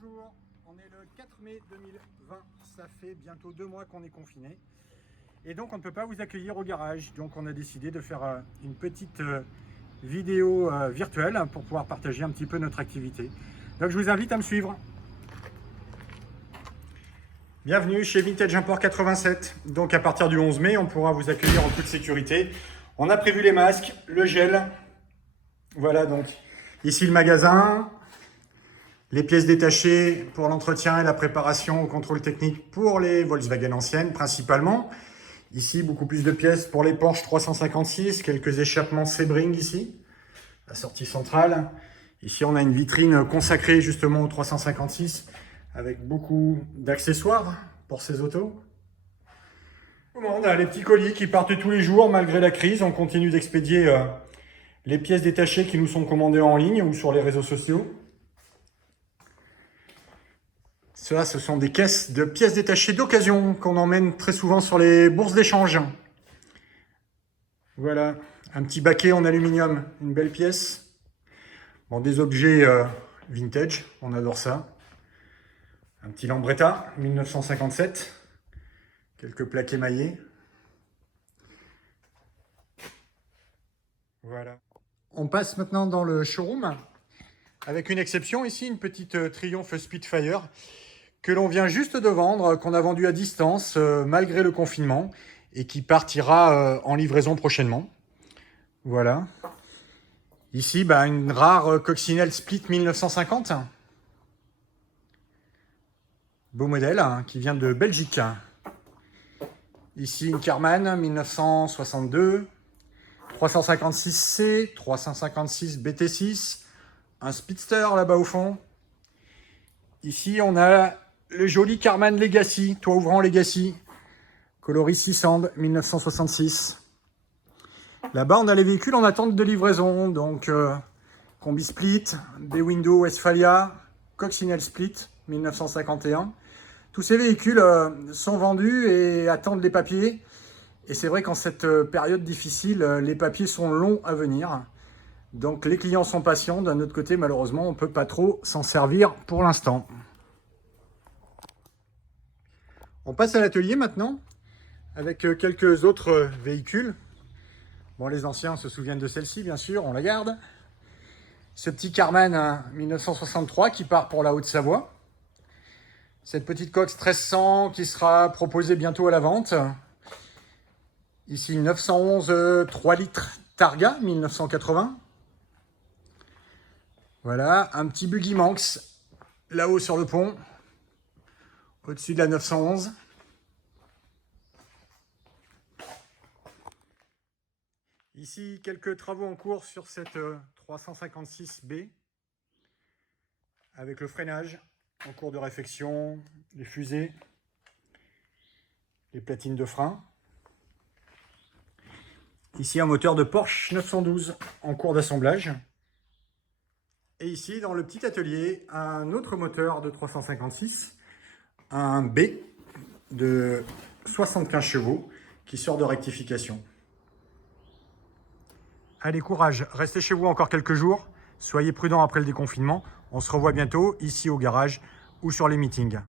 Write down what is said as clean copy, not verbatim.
Bonjour, on est le 4 mai 2020, ça fait bientôt 2 mois qu'on est confiné et donc on ne peut pas vous accueillir au garage, donc on a décidé de faire une petite vidéo virtuelle pour pouvoir partager un petit peu notre activité. Donc je vous invite à me suivre. Bienvenue chez Vintage Import 87. Donc à partir du 11 mai, on pourra vous accueillir en toute sécurité. On a prévu les masques, le gel. Voilà donc ici le magasin. Les pièces détachées pour l'entretien et la préparation au contrôle technique pour les Volkswagen anciennes principalement. Ici, beaucoup plus de pièces pour les Porsche 356, quelques échappements Sebring ici, la sortie centrale. Ici, on a une vitrine consacrée justement au 356 avec beaucoup d'accessoires pour ces autos. On a les petits colis qui partent tous les jours malgré la crise. On continue d'expédier les pièces détachées qui nous sont commandées en ligne ou sur les réseaux sociaux. Cela, ce sont des caisses de pièces détachées d'occasion qu'on emmène très souvent sur les bourses d'échange. Voilà, un petit baquet en aluminium, une belle pièce. Bon, des objets vintage, on adore ça. Un petit Lambretta, 1957. Quelques plaques émaillées. Voilà. On passe maintenant dans le showroom, avec une exception ici, une petite Triumph Spitfire, que l'on vient juste de vendre, qu'on a vendu à distance malgré le confinement et qui partira en livraison prochainement. Voilà. Ici, une rare coccinelle Split 1950. Beau modèle qui vient de Belgique. Ici, une Karmann 1962, 356C, 356 BT6, un Speedster là-bas au fond. Ici, on a le joli Karmann Legacy, toit ouvrant Legacy, coloris 600, 1966. Là-bas, on a les véhicules en attente de livraison, donc combi split, des windows Westphalia, coccinelle split, 1951. Tous ces véhicules sont vendus et attendent les papiers. Et c'est vrai qu'en cette période difficile, les papiers sont longs à venir. Donc les clients sont patients. D'un autre côté, malheureusement, on ne peut pas trop s'en servir pour l'instant. On passe à l'atelier maintenant, avec quelques autres véhicules. Bon, les anciens se souviennent de celle-ci, bien sûr, on la garde. Ce petit Karmann 1963 qui part pour la Haute-Savoie. Cette petite Cox 1300 qui sera proposée bientôt à la vente. Ici, 911 3 litres Targa 1980. Voilà, un petit Buggy Manx là-haut sur le pont, au-dessus de la 911. Ici, quelques travaux en cours sur cette 356B, avec le freinage en cours de réfection, les fusées, les platines de frein. Ici, un moteur de Porsche 912 en cours d'assemblage. Et ici, dans le petit atelier, un autre moteur de 356, un B de 75 chevaux qui sort de rectification. Allez, courage, restez chez vous encore quelques jours. Soyez prudents après le déconfinement. On se revoit bientôt ici au garage ou sur les meetings.